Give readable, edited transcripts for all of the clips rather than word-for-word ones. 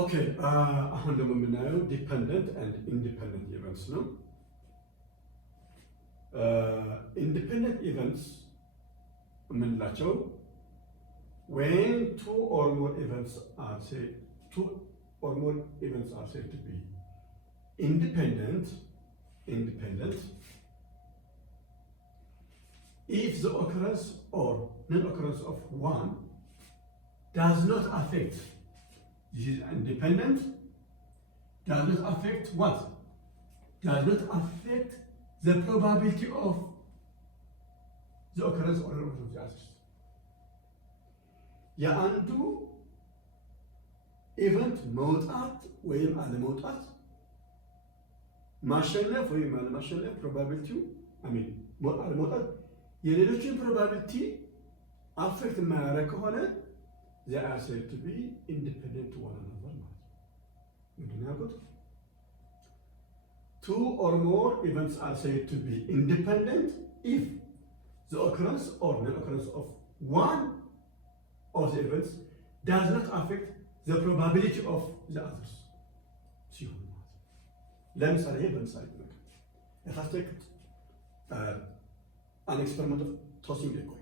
ኦኬ አሁን ደግሞ የምናየው ዲፐንደንት ኤንድ ኢንዲፐንደንት ኢቨንትስ ነው። ኢንዲፐንደንት ኢቨንትስ የምንላቸው when two or more events are said to be independent if the occurrence or non-occurrence of one does not affect, this is independent, does not affect what? Does not affect the probability of the occurrence or non-occurrence of the others. የአንዱ ኢቨንት መውጣት ወይም አለመውጣት ማሸነፍ ወይም አለማሸነፍ ፕሮባቢሊቲው አለመውጣት የሌሎችን ፕሮባቢሊቲ አፌክት የማያደርግ ከሆነ they are said to be independent to one another ማለት ነው። ምንድን ነው ያልኩት? Two or more events are said to be independent if the occurrence or non-occurrence of one of the events does not affect the probability of the others. ሲሆን ማለት ለምሳሌ ይሄ በምሳሌ ነገር let us take an experiment of tossing a coin.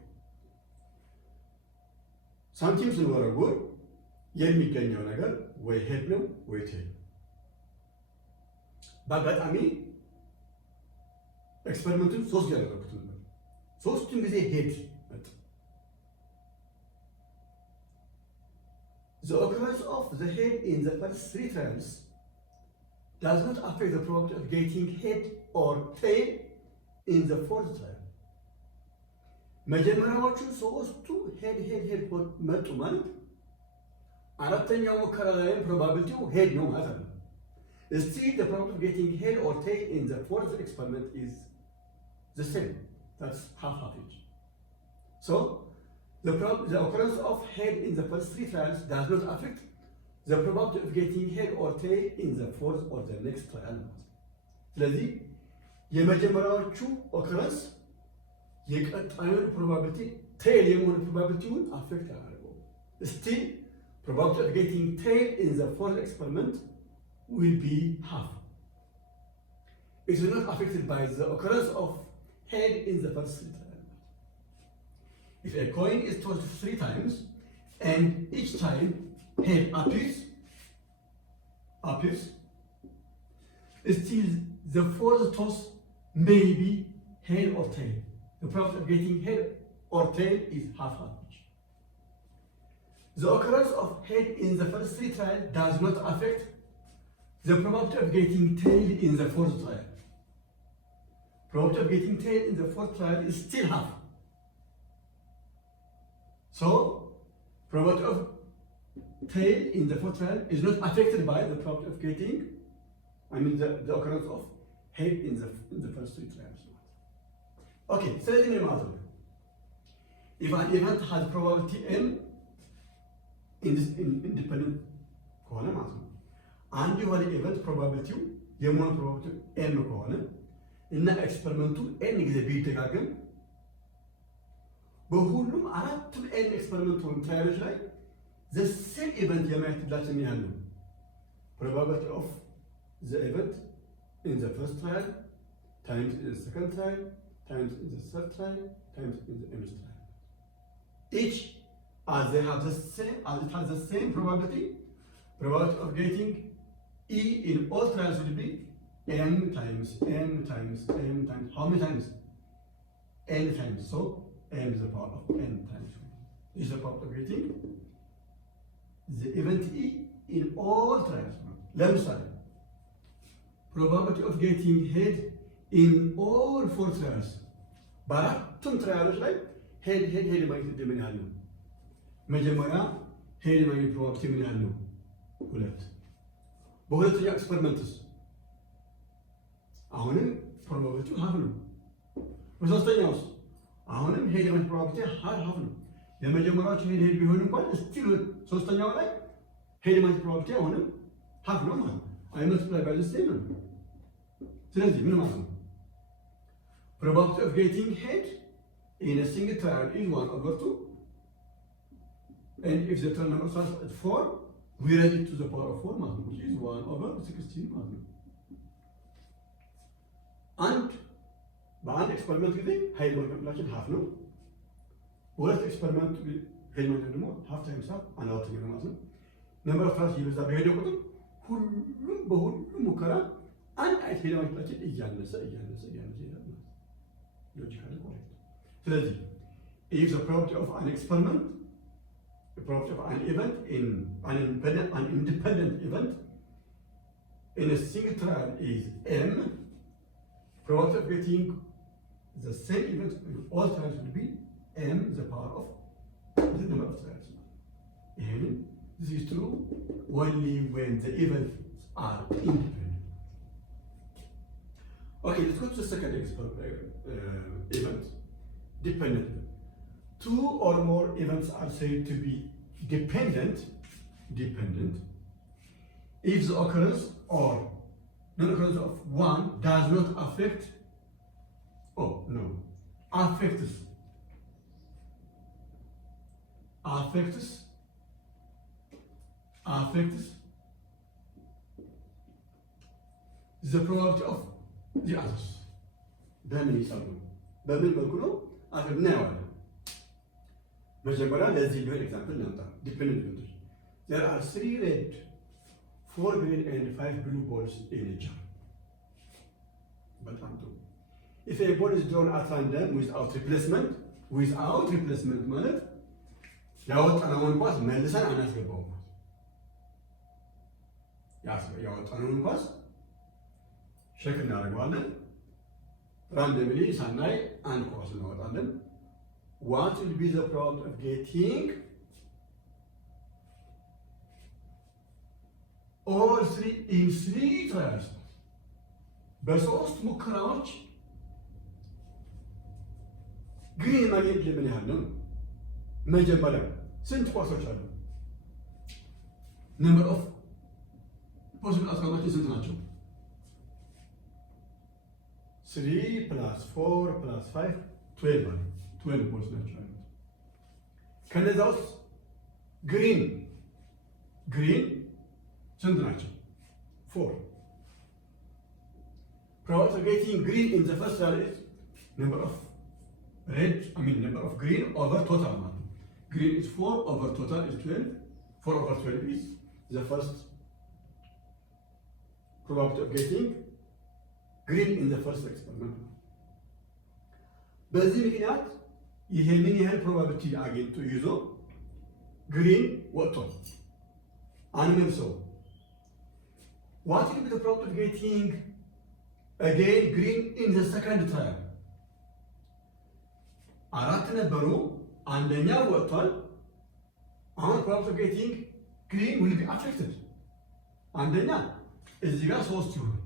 ሳንቲም ስንወረውር የሚገኘው ነገር ወይ ሄድ ነው ወይ ቴል። በአጋጣሚ ኤክስፐሪመንቱን ሶስት ያደረጉት ነበር። ሶስቱም ጊዜ ሄድ መጣ። The occurrence of the head in the first three trials does not affect the probability of getting head or tail in the fourth trial. መጀመሪያዎቹ ሶስቱ ሄድ መጡ ማለት አራተኛው ሙከራ ላይ ፕሮባቢሊቲው ሄድ ነው ማለት ነው። Still the probability of getting head or tail in the fourth experiment is the same. That's half each. So the occurrence of head in the first three trials does not affect the probability of getting head or tail in the fourth or the next trial. ስለዚህ የመጀመሪያዎቹ occurrence የቀጣዩን ፕሮባቢሊቲ ቴል የመሆን ፕሮባቢሊቲውን አፌክት አያደርገውም። Still probability of getting tail in the fourth experiment will be half. It is not affected by the occurrence of head in the first three trials. If a coin is tossed 3 times and each time head appears, still the fourth toss may be head or tail. The probability of getting head or tail is half each. The occurrence of head in the first 3 trials does not affect the probability of getting tail in the fourth trial. Probability of getting tail in the fourth trial is still half. So, probability of tail in the fourth trial is not affected by the probability of getting, the occurrence of head in the first 3 trials. Okay, ስለዚህ ምን ማለት ነው? If an event has probability m independent ከሆነ ማለት ነው። አንድ የሆነ ኢቨንት ፕሮባቢሊቲው የመሆን ፕሮባቢሊቲው m ከሆነ እና ኤክስፐሪመንቱ n ጊዜ ቢደጋገም በሁሉም አራቱም n ኤክስፐሪመንት ወይም ትራያሎች ላይ the same event የማየት ዕድላችን ምን ያህል ነው? probability of the event in the first trial times in the second trial times in the third trial times in the nth trial. Each as it has the same probability of getting E in all trials will be m times how many times? n times. So m is the power of n times. This is the power of getting the event E in all trials. ለምሳሌ probability of getting head in all 4 trials በአራቱም ትራያሎች ላይ ሄድ ማግኘት ዕድል ምን ያህል ነው? መጀመሪያ ሄድ ማግኘት ፕሮባቢሊቲ ምን ያህል ነው? 2። በሁለተኛው ኤክስፐሪመንትስ አሁንም ፕሮባቢሊቲው ሀፍ ነው። በሶስተኛውስ አሁንም ሄድ ማግኘት ፕሮባቢሊቲ ሀፍ ነው። የመጀመሪያዎቹ ሄድ ቢሆን እንኳን ስቲል ሶስተኛው ላይ ሄድ ማግኘት ፕሮባቢሊቲ አሁንም ሀፍ ነው ማለት ነው። አይመልቲፕላይ ባይ ዘ ሴም ነው። ስለዚህ ምን ማለት ነው? Probability of getting head in a single trial is 1/2, and if the trial number starts at 4, we raise it to the power of 4 ማለት ነው, which is 1/16 ማለት ነው. በአንድ ኤክስፐሪመንት ጊዜ ኃይል መልቀቅላችን ሀፍ ነው። በሁለት ኤክስፐሪመንት ኃይል መልቀቅ ደግሞ ሀፍ ታይምስ ሀፍ አንድ አራተኛ ነው ማለት ነው። ነምበር ኦፍ ትራያልስ እየበዛ በሄደ ቁጥር በሁሉም ሙከራ አንድ አይነት ኃይል መልቀቃችን እያነሰ ይሄዳል ማለት ነው። ሎጂካሊ ኮሬክት። ስለዚህ if the probability of an experiment, the probability of an event in an independent event in a single trial is m, probability of getting the same event in all trials will be m the power of the number of trials. And this is true only when the events are independent. Okay, let's go to the second event, dependent. Two or more events are said to be dependent if the occurrence or non-occurrence of one does not affect, affects the probability of the others. በምን ይሰሩ? በምን መልኩ ነው? እናየዋለን። መጀመሪያ ለዚህ ሊሆን ኤግዛምፕል እናምጣ። ዲፔንደንት ኢቨንቶች there are 3 red, 4 green and 5 blue balls in a jar. በጣም ጥሩ። if a ball is drawn at random without replacement ማለት ያወጣነውን ኳስ መልሰን አናስገባውም ማለት ያወጣነውን ኳስ ሸክ እናደርገዋለን። ራንደምሊ ሳናይ አንድ ኳስ እናወጣለን። what will be the probability of getting all 3 in 3 trials? በሶስት ሙከራዎች ግሪን ማግኘት ለምን ያህል ነው? መጀመሪያ ስንት ኳሶች አሉ? ነምበር ኦፍ ፖሲብል አውትካሞች ስንት ናቸው? 3 + 4 + 5 12 ማለት 12 ቦልስ ናቸው ያሉት። ከነዛ ውስጥ ግሪን ስንት ናቸው? 4. probability of getting green in the first trial is number of green over total ማለት ነው። green is 4 over total is 12. 4 over 12 is the first probability of getting green in the first experiment. በዚህ ምክንያት ይሄንን ያህል ፕሮባቢሊቲ አግኝቶ ይዞ ግሪን ወጥቷል። አንመልሰው። what will be the probability of getting again green in the second trial? አራት ነበሩ፣ አንደኛው ወጥቷል። አሁን probability of getting green will be affected. አንደኛ እዚህ ጋር 3 ይሆናል።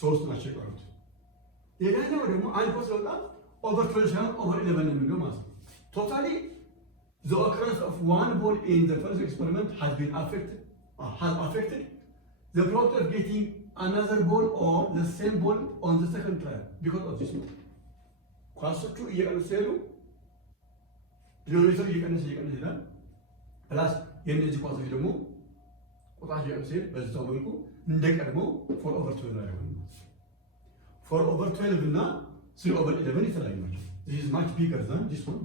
3 ናቸው የቀሩት። ሌላኛው ደግሞ አንድ ኳስ ወጣ over 12 ሳይሆን over 11 ነው የሚለው ማለት ነው። Totally the occurrence of one ball in the first experiment has affected the probability of getting another ball or the same ball on the second trial because of this. ኳሶቹ እየቀነሱ ሲሄዱ ዲኖሚኔተሩ እየቀነሰ ይሄዳል። ፕላስ የእነዚህ ኳሶች ደግሞ ቁጥራቸው እየቀነሰ ሲሄድ በዛው መልኩ እንደቀድሞው 4 over 12 ላይ ሆነ። 4 over 12 እና 3 over 11 የተለያዩ ናቸው። this is much bigger than this one.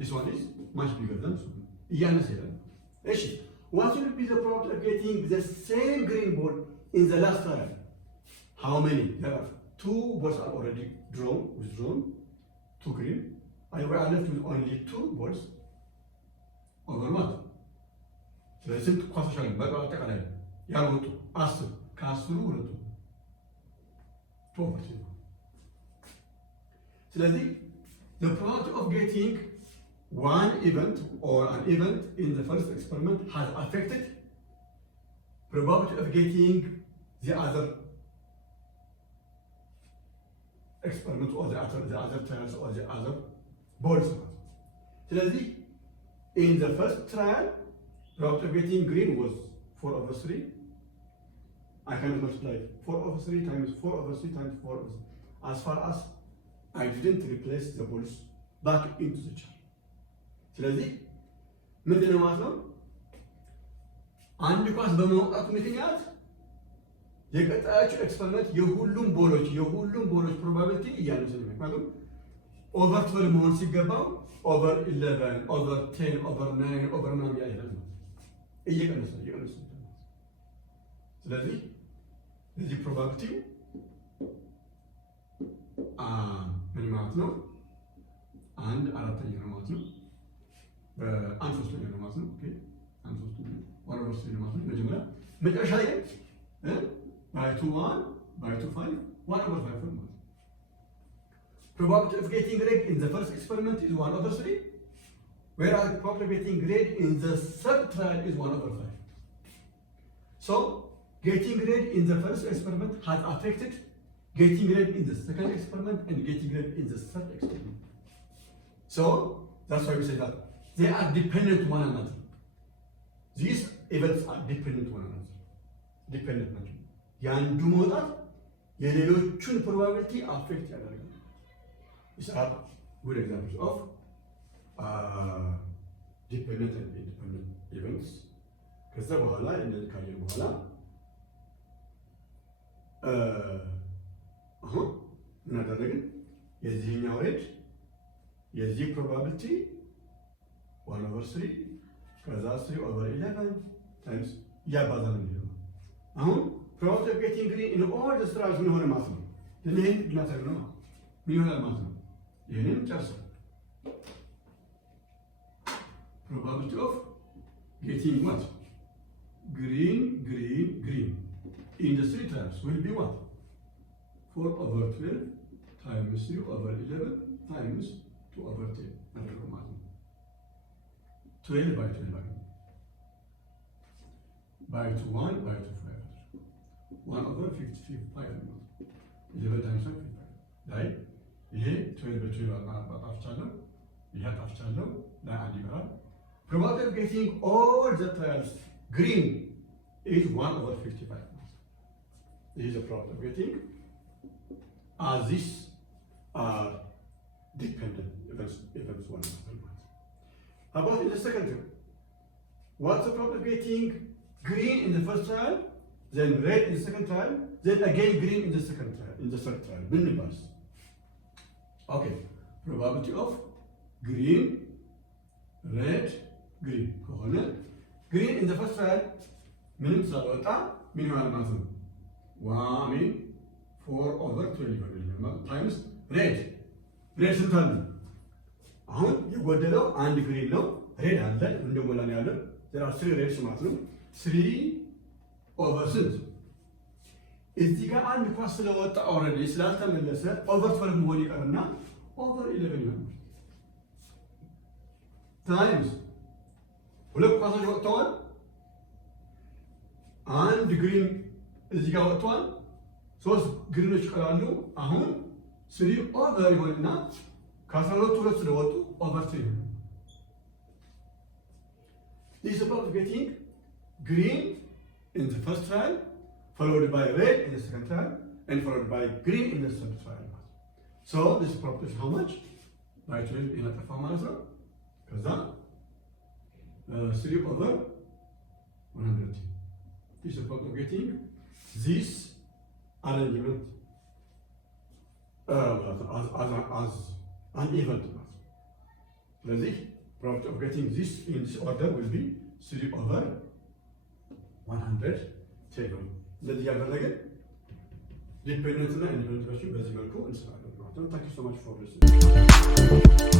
This one is much bigger than this one. እያነሰ ይሄዳል። እሺ what will be the probability of getting the same green ball in the last trial? How many? There are 2 balls are already withdrawn, 2 green. I we are left with only 2 balls over what? ስለዚህ ስንት ኳሶች አሉ? በአጠቃላይ ያልወጡ 10 ከ10 ሁለቱ ፕሮፐርቲ ነው። ስለዚህ the probability of getting one event or an event in the first experiment has affected probability of getting the other experiment or the other trials or the other balls. ስለዚህ in the first trial probability of getting green was 4 over 3. I can multiply 4 over 3 times 4 over 3 times 4 over 3. As far as I didn't replace the balls back into the chart. ስለዚህ ምንድነው ማለት ነው? አንድ ኳስ በመውጣቱ ምክንያት የቀጣዮቹ ኤክስፐሪመንት የሁሉም ቦሎች ፕሮባቢሊቲ እያነሰ ነው። ምክንያቱም ኦቨር 12 መሆን ሲገባው ኦቨር 11 ኦቨር 10 ኦቨር 9 ኦቨር ምናምን ያለ ነው እየቀነሰ። ስለዚህ ለዚህ ፕሮባቢሊቲ ምን ማለት ነው? 1/4 ነው ማለት ነው። በ1/3 ነው ማለት ነው። ኦኬ 1/3 1/3 ነው ማለት ነው። መጨረሻ ላይ by 2 by 5 1/5 ነው ማለት ነው። Probability of getting red in the first experiment is 1/3, whereas probability of getting red in the third trial is 1/5. So getting red in the first experiment has affected getting red in the second experiment and getting red in the third experiment. So that's why we say that they are dependent on one another. These events are dependent on one another. Dependent ናቸው። የአንዱ መውጣት የሌሎቹን ፕሮባቢሊቲ አፌክት ያደርጋል። These are good examples of dependent and independent events. ከዛ በኋላ እንደዚህ ካየን በኋላ አሁን ምን አደረግን? የዚህኛው ሬድ የዚህ ፕሮባቢሊቲ 1/3 ከዛ 3/11 ታይምስ እያባዛን ነው። አሁን probability of getting green in all the trials ምን ሆነ ማለት ነው? ይሄን እናሳይ ነው ምን ይሆናል ማለት ነው? ይሄንን ጨርሰን probability of getting what? Green in the 3 trials will be what? 4/12 times 3/11 times 2/10 አድርገው ማለት ነው። 12 by 12 by 2 1 by 2 5 1/55 ነው። 11 times 55 ላይ ይሄ 12 by 12 አጣፍቻለሁ። ይሄ አጣፍቻለሁ ላይ አንድ ይቀራል። Probability of getting all the trials green is 1/55. This is the probability of getting as this are dependent events 1/5. How about in the second trial? What's the probability of getting green in the first trial, then red in the second trial, then again green in the third trial? Minibus. Okay. Probability of green, red, green. Green in the first trial, ምንም ሳልወጣ ምን ይሆናል ማለት ነው? 4/12 ታይምስ ሬድ ስንት አለ? አሁን የጎደለው አንድ ግሪን ነው። ሬድ አለ እንደሞላ ነው ያለው። there are 3 ሬድስ ማለት ነው። 3/ስንት እዚህ ጋር አንድ ኳስ ስለወጣ ኦልሬዲ ስላልተመለሰ ኦቨር 12 መሆን ይቀርና ኦቨር 11 ይሆናል። ታይምስ ሁለት ኳሶች ወጥተዋል። አንድ ግሪን እዚህ ጋር ወጥቷል። 3 ግሪኖች ይቀራሉ። አሁን 3/, ይሆንና ከ12 ሁለት ስለወጡ ኦቨር 3 ይሆናል። This is about getting green in the first trial, followed by red in the second trial, and followed by green in the third trial. So this property is how much? By 12 in a ማለት ነው። ከዛ 3/100. This is about getting this arrangement as an event. ስለዚህ probability of getting this in this order will be 3/100 table. ስለዚህ ያደረገን ዲፔንደንት እና ኢንዲፔንደንቶችን በዚህ መልኩ እንስራለን ማለት ነው። Thank you so much for listening.